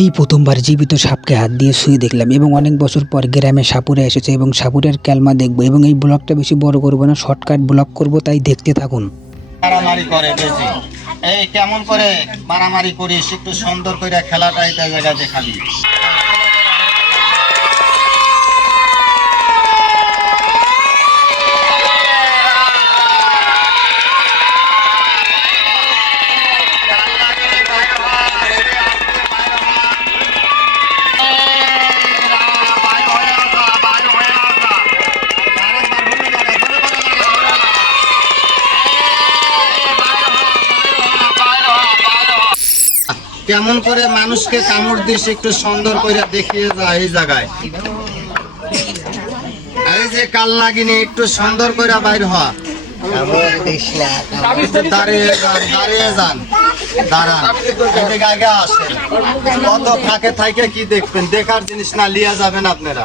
এই প্রথমবার জীবিত সাপকে হাত দিয়ে শুয়ে দেখলাম এবং অনেক বছর পর গ্রামে সাপুরে এসেছে এবং সাপুরের ক্যালমা দেখবো এবং এই ব্লগটা বেশি বড় করবো না, শর্টকাট ব্লগ করব, তাই দেখতে থাকুন। মারামারি করে বেশি, এই কেমন করে মারামারি করিস, একটু সুন্দর করে খেলাটা এই জায়গায় দেখাবি। কেমন করে মানুষকে কামড় দিস, একটু সুন্দর করে দেখিয়ে যা এই জায়গায়। এই যে কাল লাগিনি, একটু সুন্দর করে বাইর হওয়া, দাঁড়িয়ে যান, দাঁড়ান, আগে আসেন। কত ফাঁকে থাকে কি দেখবেন, দেখার জিনিস না লিয়া যাবেন আপনারা।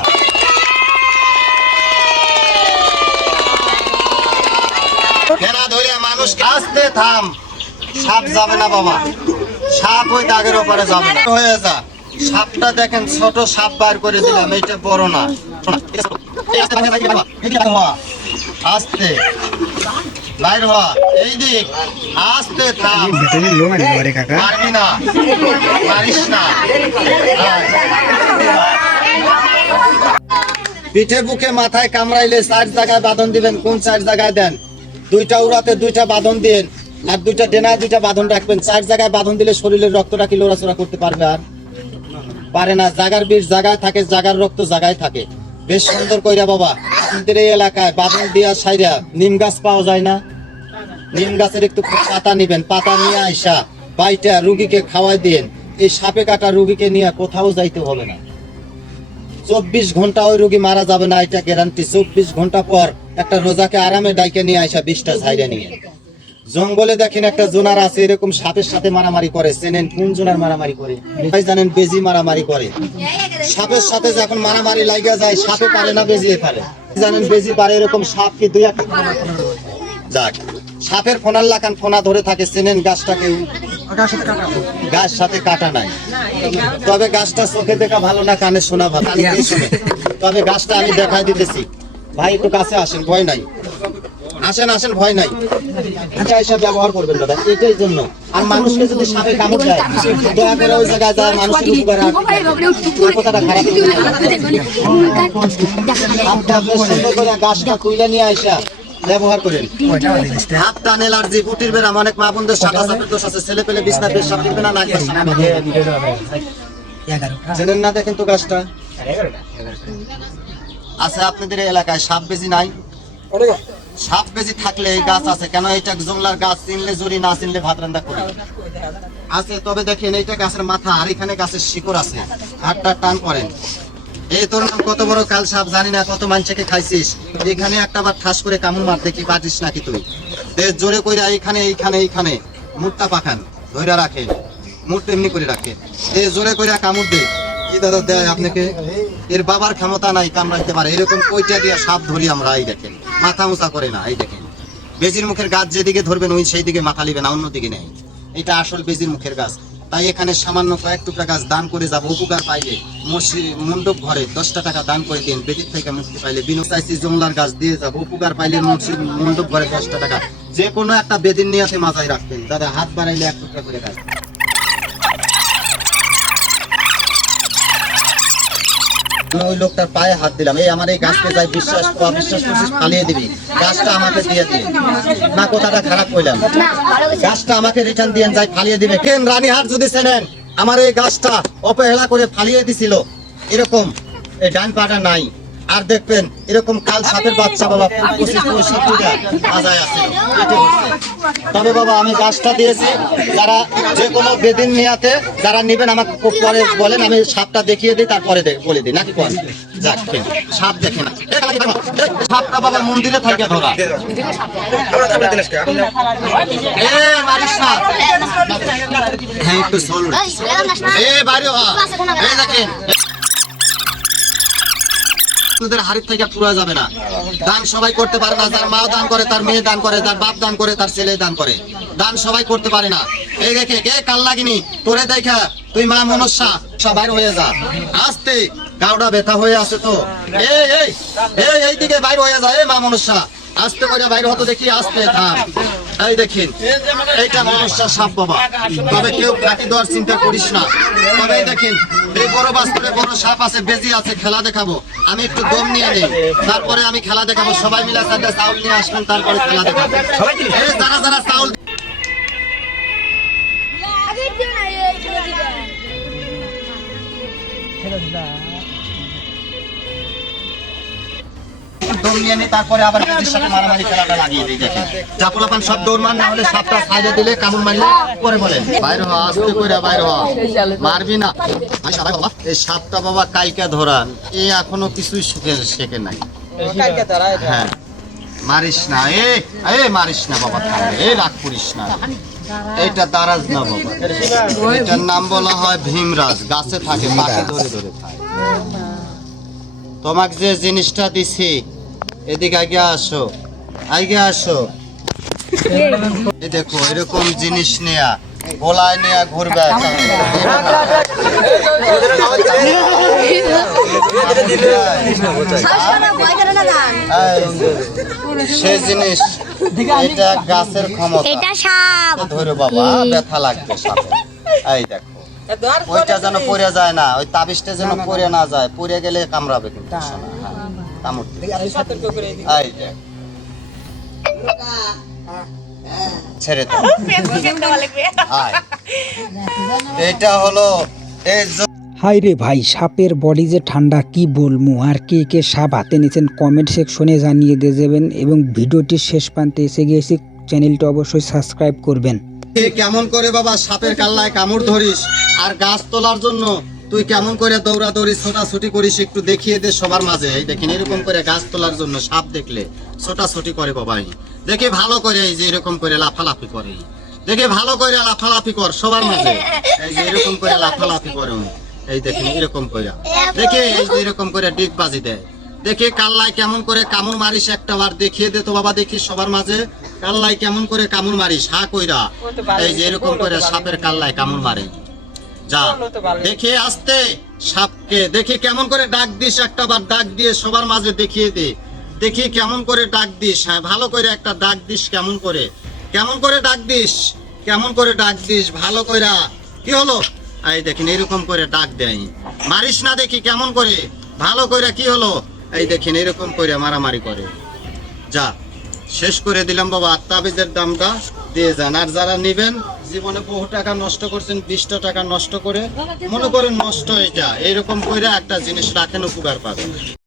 ঘেরা ধরে মানুষ আসতে থাম, সাপ যাবে না বাবা, সাপ ওই দাগের ওপরে যাবে না। হয়ে যা, সাপটা দেখেন ছোট সাপ বার করে দিলাম, এইটা বড় না। আস্তে বাইর হওয়া, এই দিক আস্তে থাম, পারবি না, পারিস না। পিঠে বুকে মাথায় কামড়াইলে 4 জায়গায় বাঁধন দিবেন। কোন 4 জায়গায় দেন? 2টা উড়াতে 2টা বাঁধন দিন, আর 2টা ডেনায় 2টা বাঁধন রাখবেন। 4 জায়গায় বাঁধন দিলে শরীরের রক্তটা কি লড়াচড়া করতে পারবে? আর পারে না। জাগার বিষ জায়গায় থাকে, জাগার রক্ত জায়গায় থাকে। বেশ সুন্দর কইরা বাবা, আমাদের এই এলাকায় বাঁধন দিয়া সাইরা নিম গাছ পাওয়া যায় না? নিম গাছের একটু পাতা নিবেন, পাতা নিয়ে আইসা বাইটা রুগীকে খাওয়াই দিন। এই সাপে কাটা রুগীকে নিয়ে কোথাও যাইতে হবে না। 24 ঘন্টা ওই রুগী মারা যাবে না, এটা গ্যারান্টি। 24 ঘন্টা পর একটা রোজাকে আরামে ডাইকে নিয়ে আইসা 20টা ঝাইরা নিয়ে। জঙ্গলে দেখেন একটা জোনার আছে, এরকম সাপের সাথে মারামারি করে। চেনেন কোন জোনার মারামারি করে? জানেন, বেজি মারামারি করে। সাপের সাথে যখন মারামারি লাগা যায়, সাপে পারে না, বেজি পারে। জানেন বেজি পারে, এরকম সাপ কি 2-1 যাক, সাপের ফোনার লাগান ফোনা ধরে থাকে। চেনেন গাছটাকে? গাছ সাথে কাটা নাই, তবে গাছটা চোখে দেখা ভালো না, কানে শোনা ভালো। তবে গাছটা আমি দেখাই দিতেছি। ভাই একটু কাছে আসেন, ভয় নাই, আসেন আসেন, ভয় নাই। আচ্ছা, এসব ব্যবহার করবেন দাদা, এটাই জন্য। আর মানুষকে যদি সাপে কামড় দেয়, দয়া করে ওই জায়গায় যায় মানুষের উপকার। কথাটা খারাপ, সুন্দর করে গাছটা তুলে নিয়ে আসা ব্যবহার করেন। হাত টান, এলার্জি, ফুটির বেরাম, অনেক মা বোনদের সাদা সাপের দোষ আছে। ছেলে পেলে বিছনা পেশাব দিবে না, নাকি জেনেন না? দেখেন তো গাছটা আছে। আপনাদের এলাকায় সাপ বেজি নাই? সাপ বেজি থাকলে এই গাছ আছে কেন? এটা জংলার গাছ, চিনলে জুড়ি, না চিনলে ভাত রান্না করি আছে। তবে দেখেন এইটা গাছের মাথা, আর এখানে গাছের শিকড় আছে। হাতটা টান করেন। এই তোর নাম কত বড় কাল সাপ জানি না, কত মানুষকে খাইছিস। এখানে একটা বার ঠাস করে কামড় মারতে কি পারিস নাকি তুই? জোরে কইরা এইখানে এইখানে এইখানে মুখটা পাখান, ধইরা রাখেন, মুখ এমনি করে রাখেন। জোরে কইরা কামড় দে। কি দাদা দেয় আপনাকে? এর বাবার ক্ষমতা নাই কামড়াইতে পারে। এরকম কইটা দিয়ে সাপ ধরি আমরা। এই দেখেন, মাথা উঁচা করে না। এই দেখেন, বেজির মুখের গাছ যেদিকে ধরবেন ওই সেই দিকে মাথা লিবে না, অন্যদিকে নেই। এটা আসল বেজির মুখের গাছ। তাই এখানে সামান্য কয়েক টুকরা গাছ দান করে যাব। উপকার পাইলে মণ্ডপ ঘরে 10টা টাকা দান করে দিন। বেদির থেকে মুক্তি পাইলে বিনু চাইছি জংলার গাছ দিয়ে যাব। উপকার পাইলে মণ্ডপ ঘরে 10টা টাকা। যে কোনো একটা বেদির নিয়ে মাথায় রাখবেন দাদা। হাত বাড়াইলে 1 টুকরা করে গাছ। ওই লোকটার পায়ে হাত দিলাম। এই আমার এই গাছকে যাই বিশ্বাস অবিশ্বাস করছিস, ফালিয়ে দিবি। গাছটা আমাকে দিয়ে দিন না, কথাটা খারাপ কইলাম। গাছটা আমাকে রিটার্ন দিয়ে যাই, ফালিয়ে দিবে। কেন রানীহাট যদি চেনেন, আমার এই গাছটা অবহেলা করে ফালিয়ে দিছিল। এরকম এই ডান পাটা নাই। আর দেখবেন এরকম কাল সাপের বাচ্চা বাবা 25-25টা বাজায় আছে। তবে বাবা আমি গাছটা দিয়েছি, যারা যে কোনো বেদিন নিয়াতে যারা নিবেন আমাকে পরে বলেন, আমি সাপটা দেখিয়ে দিই, তারপরে বলে দিই নাকি কোন। যাক, সাপ দেখে না, সাপটা বাবা মন্দিরে থাকে ধরা। হ্যাঁ একটু চল, বাড়ি দেখেন আপনাদের হাড়ির থেকে পুরা যাবে না। দান সবাই করতে পারে না, যার মা দান করে, তার মেয়ে দান করে, তার বাপ দান করে, তার ছেলে দান করে, দান সবাই করতে পারে না। এই দেখে কে কাল লাগিনি তোরে দেখা তুই মা মনস্যা সবাই হয়ে যা, আস্তে গাউডা ব্যথা হয়ে আছে তো, এই এই এই এইদিকে বাইর হয়ে যায়, এই মা মনস্যা আস্তে করে বাইরে হতো দেখি, আস্তে থাম। এই দেখিন এইটা মনস্যা সাপ বাবা, তবে কেউ ফাঁকি দেওয়ার চিন্তা করিস না। তবে এই দেখেন এই বড় বাস্তবে বড় সাপ আছে, বেজি আছে, খেলা দেখাবো। আমি একটু দম নিয়ে নেই, তারপরে আমি খেলা দেখাবো। সবাই মিলে সাথে চাউল নিয়ে আসবেন, তারপরে খেলা দেখাবো। এই যারা যারা চাউল দম নিয়ে নি, তারপরে আবার বেজির সাথে মারামারি খেলাটা লাগিয়ে দিই। দেখেন জাপুলাপান সব দৌড় মার, না হলে সাপটা সাইডে দিলে কামড় মারলে পরে বলেন বাইরে হ, আস্তে করে বাইরে হ, মারবি না। বাবা এই সাপটা বাবা কাইকা ধরান, এ এখনো কিছুই শেখে নাই। হ্যাঁ মারিস না, এ মারিস না বাবা, এ রাগ করিস না। এইটা দারাজ না বাবা, এটার নাম বলা হয় ভীমরাজ, গাছে থাকে, পাখি ধরে ধরে থাকে। তোমাকে যে জিনিসটা দিছি, এদিকে আগে আসো, আগে আসো। এই দেখো এরকম জিনিস নেয়া, গোলায় নেয়া ঘুরবে। সে জিনিস, এটা গাছের ক্ষমতা, এটা সাপ ধরো বাবা, ব্যথা লাগবে সাপে। এই দেখো ওইটা যেন পড়ে যায় না, ওই তাবিজটা যেন পড়ে না যায়, পড়ে গেলে কামড়াবে কিন্তু সোনা, হ্যাঁ, কামড় দিবে। এই দেখ ছেড়ে দাও। আয়। এটা হলো এই হাই রে ভাই, সাপের বডি যে ঠান্ডা কি বলবো। আর কে কে সাপ হাতে নিয়েছেন কমেন্ট সেকশনে জানিয়ে দিয়ে যাবেন, এবং ভিডিওটির শেষ প্রান্তে এসে গিয়েছি, চ্যানেলটা অবশ্যই সাবস্ক্রাইব করবেন। কেমন করে বাবা সাপের কাল্লায় কামড় ধরিস, আর গাছ তোলার জন্য তুই কেমন করে দৌড়াদৌড়ি ছোটাছুটি করিস, একটু দেখিয়ে দে সবার মাঝে। এই দেখেন এরকম করে গাছ তোলার জন্য সাপ দেখলে ছোটাছুটি করে বাবা, দেখে ভালো করে এই যে এরকম করে লাফালাফি করে, দেখে ভালো করে লাফালাফি কর সবার মাঝে। এই যে এরকম করে লাফালাফি করে, এই দেখেন এরকম করে, দেখে এই যে এরকম করে ডিগবাজি দেয়। দেখে কাল্লায় কেমন করে কামড় মারিস, একটা বার দেখিয়ে দে তো বাবা, দেখি সবার মাঝে কাল্লায় কেমন করে কামড় মারিস, হা কইরা। এই যে এরকম করে সাপের কাল্লায় কামড় মারে, যা দেখে আসতে সাপকে দেখে কেমন করে ডাক দিস, একটা বার ডাক দিয়ে সবার মাঝে দেখিয়ে দে, দেখি কেমন করে ডাক দিস। হ্যাঁ ভালো করে একটা ডাক দিস, কেমন করে ডাক দিস, কেমন করে ডাক দিস ভালো কইরা। কি হলো? এই দেখেন এরকম করে ডাক দেয়, মারিস না, দেখি কেমন করে ভালো কইরা। কি হলো? এই দেখেন এরকম করে মারামারি করে। যা শেষ করে দিলাম বাবা, তাবিজের দামটা দিয়ে যান। আর যারা নিবেন, জীবনে বহু টাকা নষ্ট করছেন, 20টা টাকা নষ্ট করে মনে করেন নষ্ট, এটা এইরকম করে একটা জিনিস রাখেন, উপকার পাবেন।